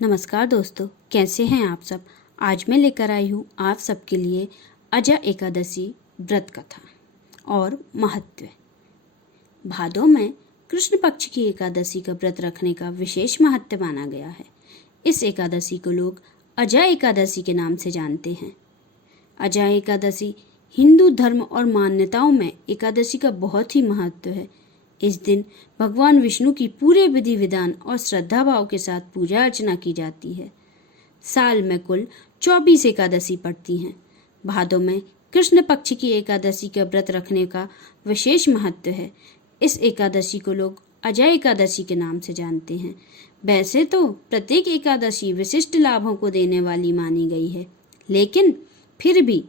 नमस्कार दोस्तों, कैसे हैं आप सब। आज मैं लेकर आई हूँ आप सबके लिए अजा एकादशी व्रत कथा और महत्व। भादों में कृष्ण पक्ष की एकादशी का व्रत रखने का विशेष महत्व माना गया है। इस एकादशी को लोग अजा एकादशी के नाम से जानते हैं। अजा एकादशी हिंदू धर्म और मान्यताओं में एकादशी का बहुत ही महत्व है। इस दिन भगवान विष्णु की पूरे विधि विधान और श्रद्धा भाव के साथ पूजा अर्चना की जाती है। साल में कुल 24 एकादशी पड़ती हैं। भादों में कृष्ण पक्ष की एकादशी का व्रत रखने का विशेष महत्व है। इस एकादशी को लोग अजा एकादशी के नाम से जानते हैं। वैसे तो प्रत्येक एकादशी विशिष्ट लाभों को देने वाली मानी गई है, लेकिन फिर भी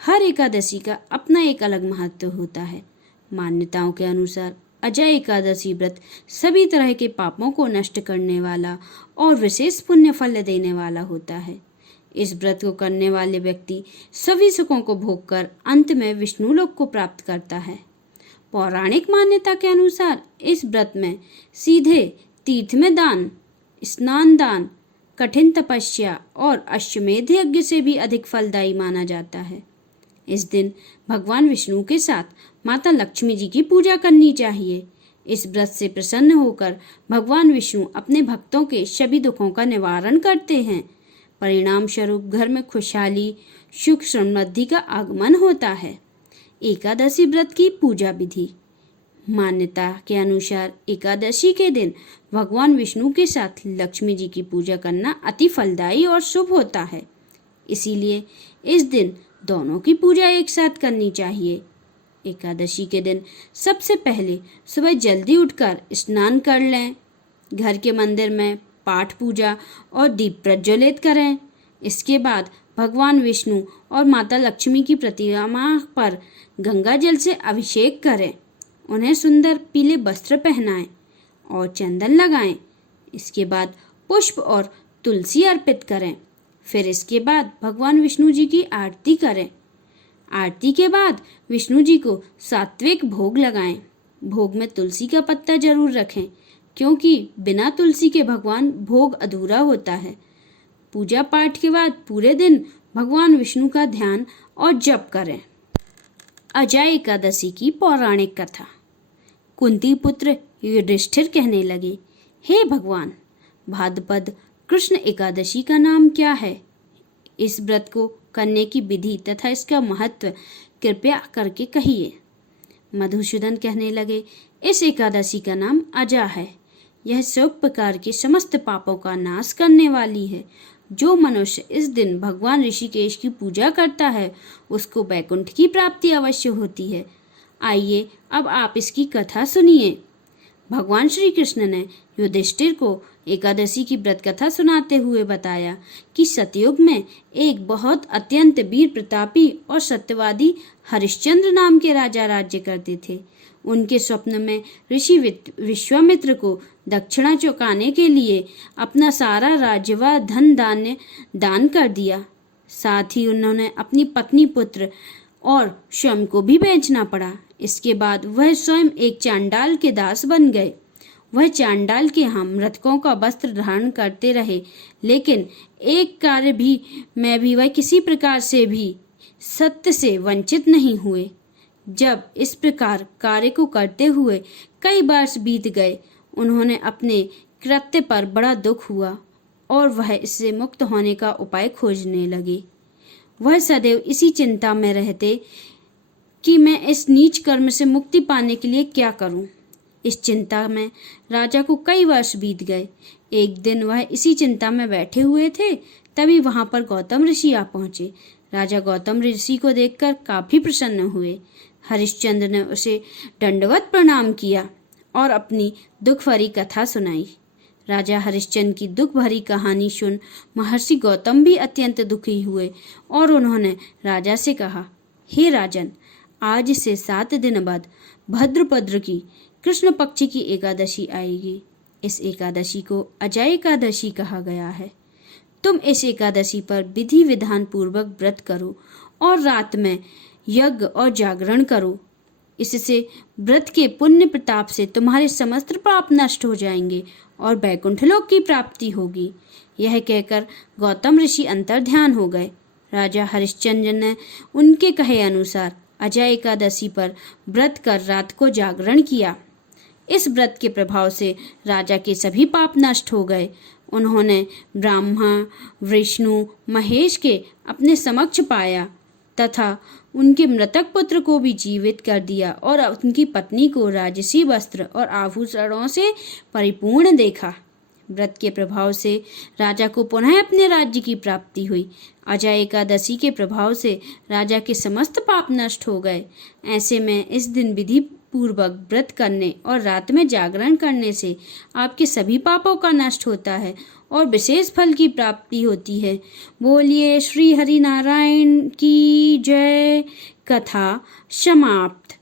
हर एकादशी का अपना एक अलग महत्व होता है। मान्यताओं के अनुसार अजा एकादशी व्रत सभी तरह के पापों को नष्ट करने वाला और विशेष पुण्य फल देने वाला होता है। इस व्रत को करने वाले व्यक्ति सभी सुखों को भोगकर अंत में विष्णु लोक को प्राप्त करता है। पौराणिक मान्यता के अनुसार इस व्रत में सीधे तीर्थ में दान, स्नान दान, कठिन तपस्या और अश्वमेध यज्ञ से भी अधिक फलदायी माना जाता है। इस दिन भगवान विष्णु के साथ माता लक्ष्मी जी की पूजा करनी चाहिए। इस व्रत से प्रसन्न होकर भगवान विष्णु अपने भक्तों के सभी दुखों का निवारण करते हैं। परिणाम स्वरूप घर में खुशहाली, सुख समृद्धि का आगमन होता है। एकादशी व्रत की पूजा विधि। मान्यता के अनुसार एकादशी के दिन भगवान विष्णु के साथ लक्ष्मी जी की पूजा करना अति फलदायी और शुभ होता है। इसीलिए इस दिन दोनों की पूजा एक साथ करनी चाहिए। एकादशी के दिन सबसे पहले सुबह जल्दी उठकर स्नान कर लें। घर के मंदिर में पाठ पूजा और दीप प्रज्वलित करें। इसके बाद भगवान विष्णु और माता लक्ष्मी की प्रतिमा पर गंगा जल से अभिषेक करें। उन्हें सुंदर पीले वस्त्र पहनाएं और चंदन लगाएं। इसके बाद पुष्प और तुलसी अर्पित करें। फिर इसके बाद भगवान विष्णु जी की आरती करें। आरती के बाद विष्णु जी को सात्विक भोग लगाएं। भोग में तुलसी का पत्ता जरूर रखें, क्योंकि बिना तुलसी के भगवान भोग अधूरा होता है। पूजा पाठ के बाद पूरे दिन भगवान विष्णु का ध्यान और जप करें। अजा एकादशी की पौराणिक कथा। कुंती पुत्र युधिष्ठिर कहने लगे, हे भगवान, भाद्रपद कृष्ण एकादशी का नाम क्या है? इस व्रत को करने की विधि तथा इसका महत्व कृपया करके कहिए। मधुसूदन कहने लगे, इस एकादशी का नाम अजा है। यह सब प्रकार के समस्त पापों का नाश करने वाली है। जो मनुष्य इस दिन भगवान ऋषिकेश की पूजा करता है उसको वैकुंठ की प्राप्ति अवश्य होती है। आइए अब आप इसकी कथा सुनिए। भगवान श्री कृष्ण ने युधिष्ठिर को एकादशी की व्रत कथा सुनाते हुए बताया कि सतयुग में एक बहुत अत्यंत वीर प्रतापी और सत्यवादी हरिश्चंद्र नाम के राजा राज्य करते थे। उनके स्वप्न में ऋषि विश्वामित्र को दक्षिणा चुकाने के लिए अपना सारा राज्य व धन धान्य दान कर दिया। साथ ही उन्होंने अपनी पत्नी, पुत्र और स्वयं को भी बेचना पड़ा। इसके बाद वह स्वयं एक चांडाल के दास बन गए। वह चांडाल के यहाँ मृतकों का वस्त्र धारण करते रहे, लेकिन एक कार्य भी वह किसी प्रकार से भी सत्य से वंचित नहीं हुए। जब इस प्रकार कार्य को करते हुए कई वर्ष बीत गए, उन्होंने अपने कृत्य पर बड़ा दुख हुआ और वह इससे मुक्त होने का उपाय खोजने लगे। वह सदैव इसी चिंता में रहते कि मैं इस नीच कर्म से मुक्ति पाने के लिए क्या करूं। इस चिंता में राजा को कई वर्ष बीत गए। एक दिन वह इसी चिंता में बैठे हुए थे, तभी वहां पर गौतम ऋषि आ पहुंचे। राजा गौतम ऋषि को देखकर काफी प्रसन्न हुए। हरिश्चंद्र ने उसे दंडवत प्रणाम किया और अपनी दुख भरी कथा सुनाई। राजा हरिश्चंद्र की दुख भरी कहानी सुन महर्षि गौतम भी अत्यंत दुखी हुए और उन्होंने राजा से कहा, हे राजन, आज से 7 दिन बाद भाद्रपद की कृष्ण पक्ष की एकादशी आएगी। इस एकादशी को अजा एकादशी कहा गया है। तुम इस एकादशी पर विधि विधान पूर्वक व्रत करो और रात में यज्ञ और जागरण करो। इससे व्रत के पुण्य प्रताप से तुम्हारे समस्त पाप नष्ट हो जाएंगे और बैकुंठ लोक की प्राप्ति होगी। यह कहकर गौतम ऋषि अंतर्ध्यान हो गए। राजा हरिश्चंद्र ने उनके कहे अनुसार अजय एकादशी पर व्रत कर रात को जागरण किया। इस व्रत के प्रभाव से राजा के सभी पाप नष्ट हो गए। उन्होंने ब्रह्मा, विष्णु, महेश के अपने समक्ष पाया तथा उनके मृतक पुत्र को भी जीवित कर दिया और उनकी पत्नी को राजसी वस्त्र और आभूषणों से परिपूर्ण देखा। व्रत के प्रभाव से राजा को पुनः अपने राज्य की प्राप्ति हुई। अजय एकादशी के प्रभाव से राजा के समस्त पाप नष्ट हो गए। ऐसे में इस दिन विधि पूर्वक व्रत करने और रात में जागरण करने से आपके सभी पापों का नष्ट होता है और विशेष फल की प्राप्ति होती है। बोलिए श्री हरि नारायण की जय। कथा समाप्त।